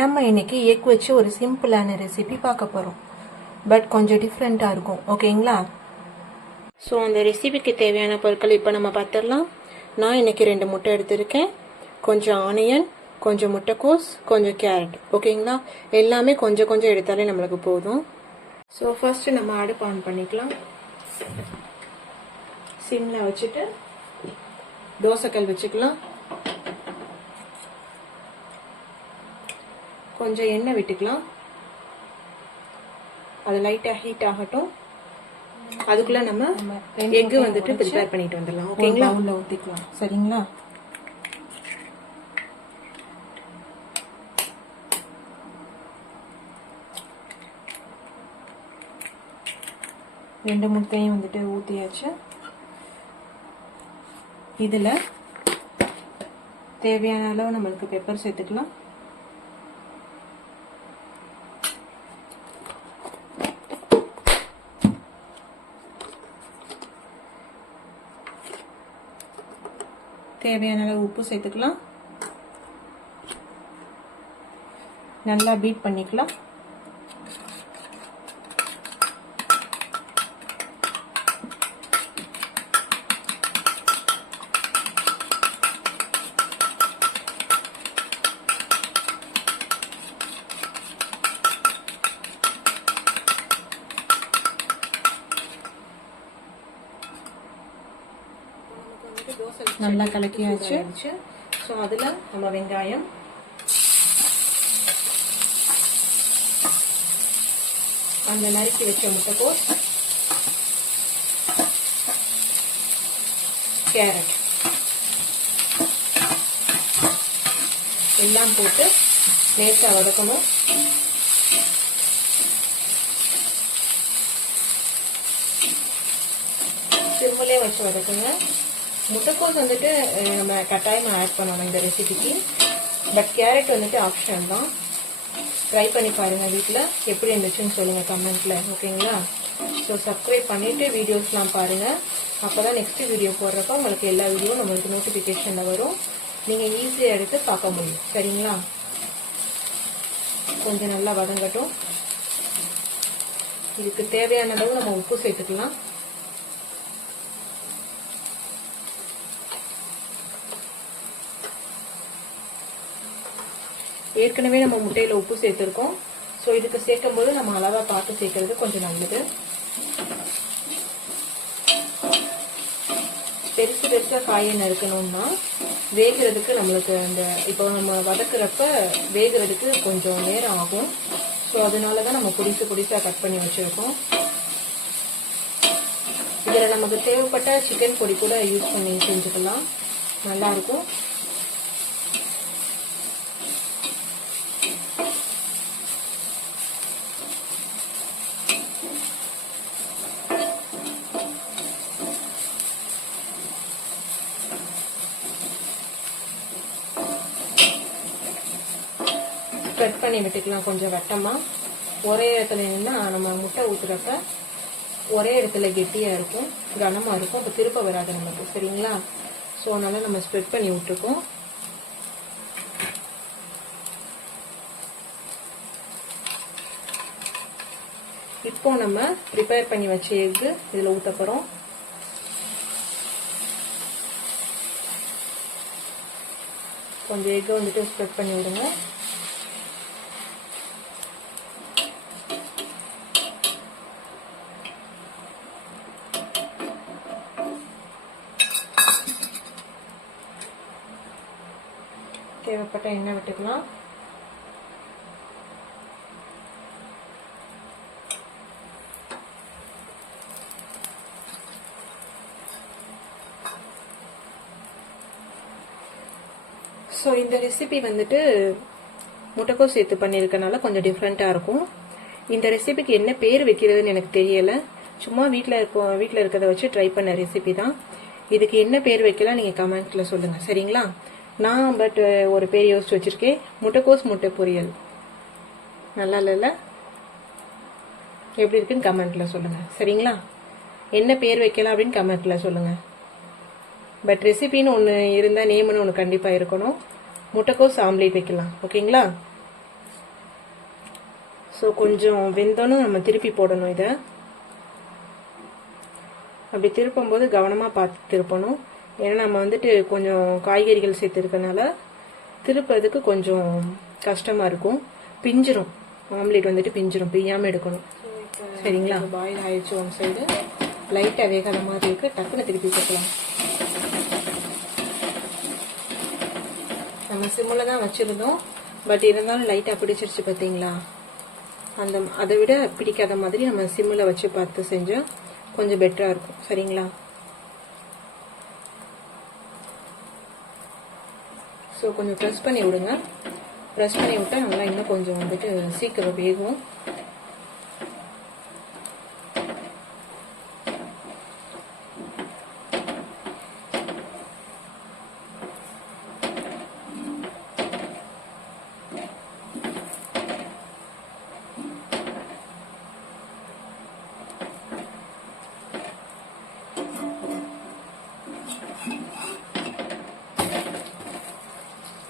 நம்ம இன்னைக்கு எக் வச்சு ஒரு சிம்பிளான ரெசிபி பார்க்க போகிறோம் பட் கொஞ்சம் டிஃப்ரெண்ட்டாக இருக்கும். ஓகேங்களா? ஸோ அந்த ரெசிபிக்கு தேவையான பொருட்கள் இப்போ நம்ம பார்த்துடலாம். நான் இன்னைக்கு ரெண்டு முட்டை எடுத்திருக்கேன். கொஞ்சம் ஆனியன் கொஞ்சம் முட்டைக்கோஸ் கொஞ்சம் கேரட் ஓகேங்களா? எல்லாமே கொஞ்சம் கொஞ்சம் எடுத்தாலே நம்மளுக்கு போதும். ஸோ ஃபஸ்ட்டு நம்ம அடுப்பு ஆன் பண்ணிக்கலாம். சிம்மில் வச்சுட்டு தோசைக்கல் வச்சுக்கலாம். கொஞ்சம் எண்ணெய் விட்டுக்கலாம். அது லைட்டாக ஹீட் ஆகட்டும். அதுக்குள்ள நம்ம எக்கு வந்துட்டு ப்ரிப்பேர் பண்ணிட்டு வந்துடலாம். ஓகேங்களா? உள்ள ஊற்றிக்கலாம் சரிங்களா? ரெண்டு முட்டையும் வந்துட்டு ஊற்றியாச்சு இதில் தேவையான அளவு நம்மளுக்கு பெப்பர் சேர்த்துக்கலாம். தேவையான அளவு உப்பு சேர்த்துக்கலாம். நல்லா பீட் பண்ணிக்கலாம். நல்லா கலக்கியாச்சு ஸோ அதில் நம்ம வெங்காயம். அந்த நறுக்கி வச்ச முட்டைக்கோஸ். கேரட். எல்லாம் போட்டு லேசாக வதக்கணும். சிம்மிலே வச்சு வதக்குங்க. முட்டைக்கோஸ் வந்துட்டு நம்ம கட்டாயமாக ஆட் பண்ணணும் இந்த ரெசிபிக்கு பட் கேரட் வந்துட்டு ஆப்ஷன் தான். ட்ரை பண்ணி பாருங்கள் வீட்டில் எப்படி இருந்துச்சுன்னு சொல்லுங்கள் கமெண்ட்டில் ஓகேங்களா ஸோ சப்ஸ்கிரைப் பண்ணிவிட்டு வீடியோஸ்லாம் பாருங்கள் அப்போ தான் நெக்ஸ்ட் வீடியோ போடுறப்ப உங்களுக்கு எல்லா வீடியோவும் நம்மளுக்கு நோட்டிஃபிகேஷனில் வரும். நீங்கள் ஈஸியாக எடுத்து பார்க்க முடியும். சரிங்களா? கொஞ்சம் நல்லா வதங்கட்டும். இதுக்கு தேவையான அளவு நம்ம உப்பு சேர்த்துக்கலாம். ஏற்கனவே நம்ம முட்டையில் உப்பு சேர்த்துருக்கோம். ஸோ இதுக்கு சேர்க்கும் போது நம்ம அளவாக பார்த்து சேர்க்கறது கொஞ்சம் நல்லது. பெருசு பெருசாக காயை நறுக்கணும்னா வேகிறதுக்கு நம்மளுக்கு அந்த இப்போ நம்ம வதக்குறப்ப வேகிறதுக்கு கொஞ்சம் நேரம் ஆகும். ஸோ அதனால தான் நம்ம குடிசை பொடிசாக கட் பண்ணி வச்சுருக்கோம். இதில் நமக்கு தேவைப்பட்ட சிக்கன் பொடி கூட யூஸ் பண்ணி செஞ்சுக்கலாம். நல்லாயிருக்கும் கட் பண்ணி விட்டுக்கலாம் கொஞ்சம் வட்டமாக ஒரே இடத்துல நின்னா நம்ம முட்டை ஊற்றுறப்ப ஒரே இடத்துல கெட்டியாக இருக்கும் கனமாக இருக்கும். அப்போ திருப்ப வராது நமக்கு சரிங்களா? ஸோ அதனால் நம்ம ஸ்ப்ரெட் பண்ணி விட்டுருக்கோம். இப்போ நம்ம ப்ரிப்பேர் பண்ணி வச்ச எக்கு இதில் ஊற்ற போகிறோம் கொஞ்சம் எக்கு வந்துட்டு ஸ்ப்ரெட் பண்ணி விடுங்க. தேவைப்பட்ட எண்ணெய் விட்டுக்கலாம். ஸோ இந்த ரெசிபி வந்துட்டு முட்டைக்கோஸ் சேர்த்து பண்ணியிருக்கனால கொஞ்சம் டிஃப்ரெண்ட்டாக இருக்கும். இந்த ரெசிபிக்கு என்ன பேர் வைக்கிறதுன்னு எனக்கு தெரியலை. சும்மா வீட்டில் இருக்க வீட்டில் இருக்கிறத வச்சு ட்ரை பண்ண ரெசிபி தான். இதுக்கு என்ன பேர் வைக்கலாம் நீங்கள் கமெண்ட்டில் சொல்லுங்கள் சரிங்களா? நான் பட் ஒரு பேர் யோசிச்சு வச்சுருக்கேன். முட்டைக்கோஸ் முட்டை பொரியல். நல்லா இல்லைல்ல எப்படி இருக்குன்னு கமெண்ட்டில் சொல்லுங்கள் சரிங்களா? என்ன பேர் வைக்கலாம் அப்படின்னு கமெண்ட்டில் சொல்லுங்கள் பட் ரெசிபின்னு ஒன்று இருந்தால் நேம்னு ஒன்று கண்டிப்பாக இருக்கணும். முட்டைக்கோஸ் ஆம்லேட் வைக்கலாம். ஓகேங்களா? ஸோ கொஞ்சம் வெந்தோன்னு நம்ம திருப்பி போடணும் இதை. அப்படி திருப்பும்போது கவனமாக பார்த்து திருப்பணும் ஏன்னா நம்ம வந்துட்டு கொஞ்சம் காய்கறிகள் சேர்த்துருக்கனால திருப்புறதுக்கு கொஞ்சம் கஷ்டமாக இருக்கும். பிஞ்சிரும். ஆம்லேட் வந்துட்டு பிஞ்சிரும். பிய்யாமல் எடுக்கணும். சரிங்களா? பாயில் ஆயிடுச்சு ஒன் சைடு லைட்டாக வேகாத மாதிரி இருக்கு. டக்குன்னு திருப்பி போட்டலாம் நம்ம சிம்மில் தான் வச்சுருந்தோம். பட் இருந்தாலும் லைட்டாக பிடிச்சிருச்சு பார்த்தீங்களா? அந்த அதை விட பிடிக்காத மாதிரி நம்ம சிம்மில் வச்சு பார்த்து செஞ்சால் கொஞ்சம் பெட்டராக இருக்கும். சரிங்களா? ஸோ கொஞ்சம் ப்ரெஸ் பண்ணி விடுங்க. ப்ரெஸ் பண்ணி விட்டால் நல்லா இன்னும் கொஞ்சம் வந்துட்டு சீக்கிரம் வேகும்.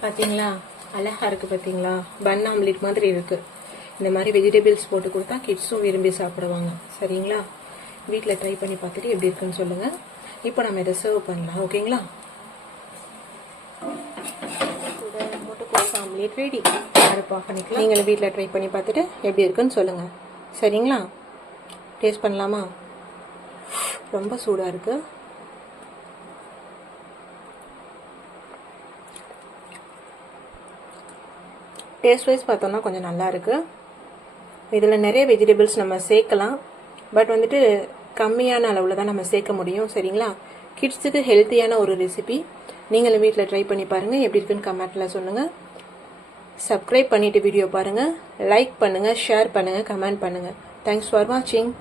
பார்த்தீங்களா அழகா இருக்குது பார்த்தீங்களா பன் ஆம்லெட் மாதிரி இருக்குது இந்த மாதிரி வெஜிடபிள்ஸ் போட்டு கொடுத்தா கிட்ஸும் விரும்பி சாப்பிடுவாங்க. சரிங்களா? வீட்டில் ட்ரை பண்ணி பார்த்துட்டு எப்படி இருக்குன்னு சொல்லுங்கள் இப்போ நம்ம இதை சர்வ் பண்ணலாம். ஓகேங்களா? முட்டைக்கோஸ் ஆம்லேட் ரெடி அடுப்பு ஆஃப் பண்ணிக்கலாம். நீங்களும் வீட்டில் ட்ரை பண்ணி பார்த்துட்டு எப்படி இருக்குன்னு சொல்லுங்கள் சரிங்களா? டேஸ்ட் பண்ணலாமா? ரொம்ப சூடாக இருக்குது டேஸ்ட் வைஸ் பார்த்தோம்னா கொஞ்சம் நல்லாயிருக்கு இதில் நிறைய வெஜிடபிள்ஸ் நம்ம சேர்க்கலாம். பட் வந்துட்டு கம்மியான அளவில் தான் நம்ம சேர்க்க முடியும் சரிங்களா? கிட்ஸுக்கு ஹெல்த்தியான ஒரு ரெசிபி நீங்களும் வீட்டில் ட்ரை பண்ணி பாருங்கள் எப்படி இருக்குன்னு கமெண்ட்டில் சொல்லுங்கள் சப்ஸ்கிரைப் பண்ணிவிட்டு வீடியோ பாருங்கள் லைக் பண்ணுங்கள் ஷேர் பண்ணுங்கள் கமெண்ட் பண்ணுங்கள் தேங்க்ஸ் ஃபார் வாட்சிங்